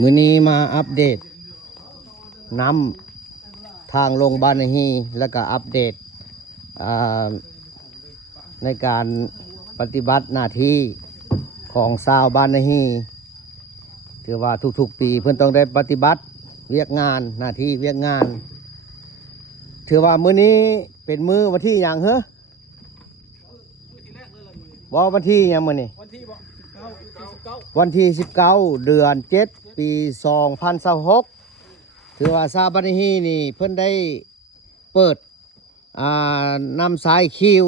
มื้อนี้มาอัปเดตน้ำทางลงบ้านนาฮีแล้วก็อัปเดตในการปฏิบัติหน้าที่ของชาวบ้านนาฮีถือว่าทุกๆปีเพื่อนต้องได้ปฏิบัติเวียกงานหน้าที่เวียกงานถือว่ามื้อนี้เป็นมื้อวันที่อย่างเหรอบอกวันที่อย่างมื้อนี้วันที่19 เดือน 7 ปี 2026ถือว่าชาวบ้านนาฮีนี่เพิ่นได้เปิดนำสายคิว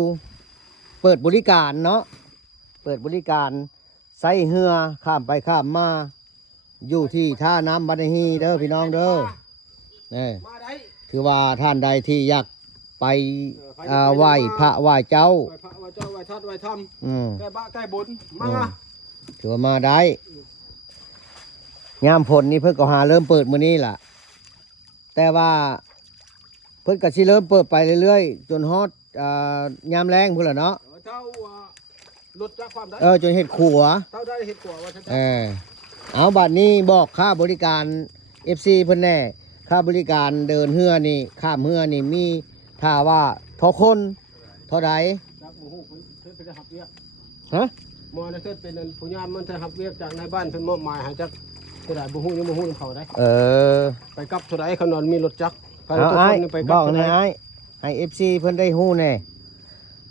เปิดบริการเนาะเปิดบริการใส่เรือข้ามไปข้ามมาอยู่ที่ท่าน้ำบ้านนาฮีเด้อพี่น้องเด้อนี่คือว่าท่านใดที่อยากไปไหว้พระไหว้เจ้าไหว้พระไหว้เจ้าไหว้ทัดไหว้ธรรมแก้บะแก้บนมาถือว่ามาได้ยามผลนี่เพิ่นก็หาเริ่มเปิดมื้อนี้ล่ะแต่ว่าเพิ่นก็สิเริ่มเปิดไปเรื่อยๆจนฮอดยามแรงพุ่นล่ะเนาะเจ้าลดจากความได้จนเฮ็ดขัวเจ้าได้เฮ็ดขัวว่าฉันเอาบัดนี้บอกค่าบริการ FC เพิ่นแน่ค่าบริการเดินเรือนี่ข้ามเรือนี่มีถ้าว่าเท่าคนเท่าใดจากหมู่ฮู้เพิ่นจะหับเวียกฮะมอนะเพิ่นเป็นผู้ยามมันจะหับเวียกจากในบ้านเพิ่นมอบหมายให้จักเท่าใดบ่ฮู้ยังบ่ฮู้นำเขาได้ไปกับเท่าใดเขานอนมีรถจักรไปทุกคนไปกับบอกนะให้ FC เพิ่นได้ฮู้แน่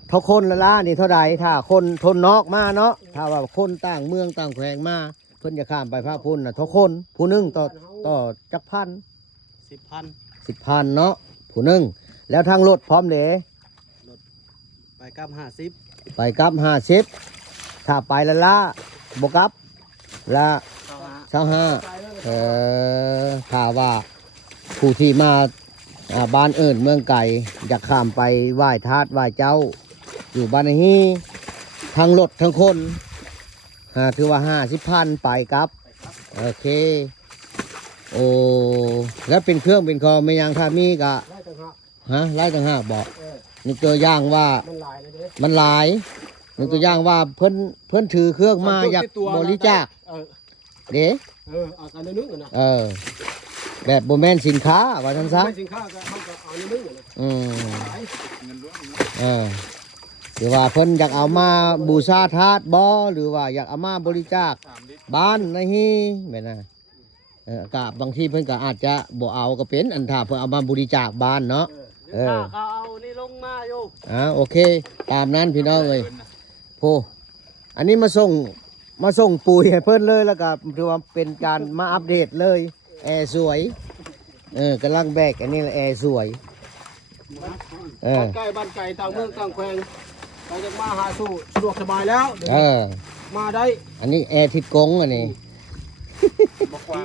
เท่าคนละนี่เท่าใดถ้าคนทนนอกมาเนาะถ้าว่าคนต่างเมืองต่างแขวงมาเพิ่นจะข้ามไปภาคพุ่นน่ะเท่าคนผู้นึงต่อจักพัน10,000เนาะผู้นึงแล้วทางรถพร้อมเด้รถไปกับ50ไปกับ50ถ้าไปละบ่กลับละ25ถ้าว่าผู้ที่มาบ้านอื่นเมืองไก่อยากข้ามไปไหว้ทาสไหว้เจ้าอยู่บ้านนี้ทั้งรถทั้งคนถือว่า50,000ไปครับโอเคโอ้แล้วเป็นเครื่องเป็นคอไม่ยังถ้ามีกะไล่ต่างหากบอกนี่ตัวอย่างว่ามันหลายนี่ตัวอย่างว่าเพิ่นถือเครื่องมาอยากบริจาคเด้เอากันนึงนะแบบโบแมนสินค้าว่าท่านซะสินค้าก็เขาก็เอาในนึงหรือว่าเพิ่นอยากเอามาบูชาทาสบ่หรือว่าอยากเอามาบริจาคบ้านนะฮีแม่นนะก็บางทีเพิ่นก็อาจจะบ่เอาก็เป็นอันถ้าเพิ่นเอามาบริจาคบ้านเนาะเขาเอานี่ลงมาอยู่โอเคตามนั้นพี่น้องเอ้ยโพอันนี้มาส่งปุ๋ยให้เพิ่นเลยแล้วก็ถือว่าเป็นการมาอัปเดตเลยแอร์สวยกำลังแบกอันนี้แอร์สวยใกล้บ้านไก่ต่างเมืองต่างแขวงไปจากมาหาสู่สะดวกสบายแล้วมาได้อันนี้แอร์ทิดกงอันนี้บอกว่า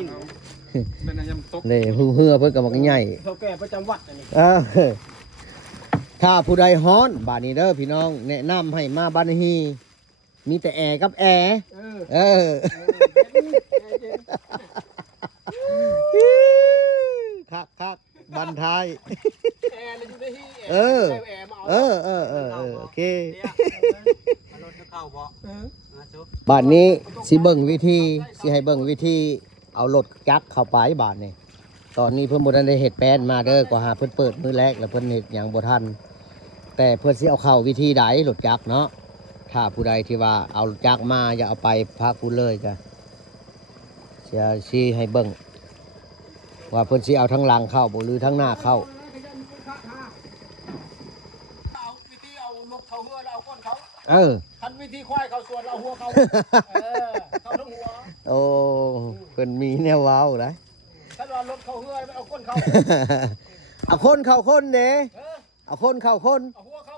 เป็นยำตกเลยเฮือเพิ่นกับมักใหญ่เขาแก่ประจำวัดอันนี้ถ้าผู้ใดฮ้อนบ้านนี้เด้อพี่น้องแนะนำให้มาบ้านฮีมีแต่แอร์กับแอร์คักบันทายโอเคบ้านนี้สิเบิ่งวิธีสิให้เบิ่งวิธีเอารถจักรเข้าไปบ้านนี่ตอนนี้เพิ่นบ่ได้เฮ็ดแปลนมาเด้อกว่าหาเพิ่นเปิดมื้อแรกแล้วเพิ่นเฮ็ดหยังบ่ทันแต่เพิ่นสิเอาเข้าวิธีใดรถจักรเนาะถ้าผู้ใดที่ว่าเอารถจักรมาอย่าเอาไปพักผู้เลยจ้ะเสียชี้ให้เบิ่งว่าเพิ่นสิเอาทั้งหลังเข้าบ่หรือทั้งหน้าเข้าวิธีเอานกเขาเฮือแล้วเอาก้นเขาคันวิธีควายเขาส่วนเอาหัวเขาเขาทั้งหัวโอ้เพิ่นมีแนวว้าวนะถ้าว่ารถเขาเฮือเอาก้นเขาเอาคนเข้าคนเด้เอาคนเข้าคนเอาหัวเขา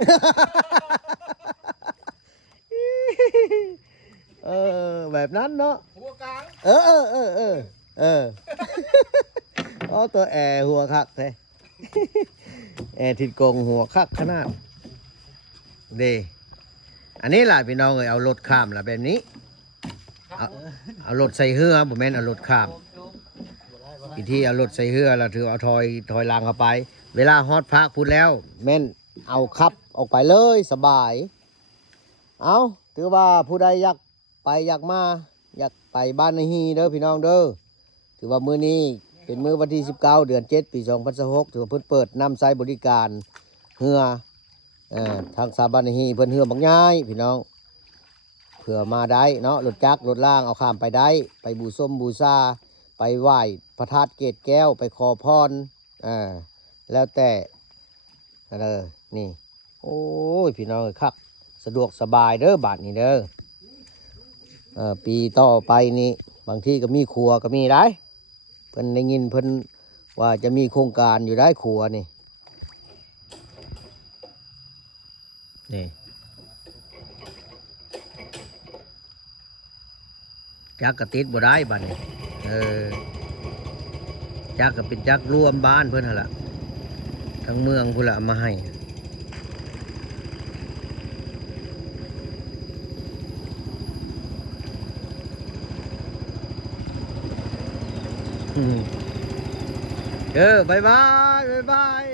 แบบนั้นเนาะหัวกลางอ๋อตัวแอร์หัวคักแท้แอร์ทิดกงหัวคักขนาดเดอันนี้แหละพี่น้องเอ้ยเอารถข้ามล่ะแบบนี้เอารถใส่เฮือบ่แม่นเอารถข้ามอีที่เอารถใส่เฮือแล้วถือเอาถอยหลังเข้าไปเวลาฮอดพักพูดแล้วแม่นเอาขับออกไปเลยสบายเอาถือว่าผู้ใดอยากไปอยากมาอยากไปบ้านนาฮีเด้อพี่น้องเด้อ ถือว่ามื้อนี้เป็นมื้อวันที่19เดือน7ปี2026ถือว่าเพิ่นเปิดนำใช้บริการเรือทางสาบานฮีเพิ่นเรือบางย้ายพี่น้องเผื่อมาได้เนาะรถจักรรถล่างเอาข้ามไปได้ไปบูส้มบูซาไปไหว้พระธาตุเกศแก้วไปขอพรแล้วแต่นี่โอ้ยพี่น้องคักสะดวกสบายเด้อบาทนี้เด้อปีต่อไปนี่บางที่ก็มีครัวก็มีได้เพิ่นได้ยินเพิ่นว่าจะมีโครงการอยู่ได้ครัวนี่จักกระติดบ่ได้บัดนี้จักก็เป็นจักรวมบ้านเพิ่นหั่นล่ะทั้งเมืองพุ่นละเอามาให้บายบายบายบาย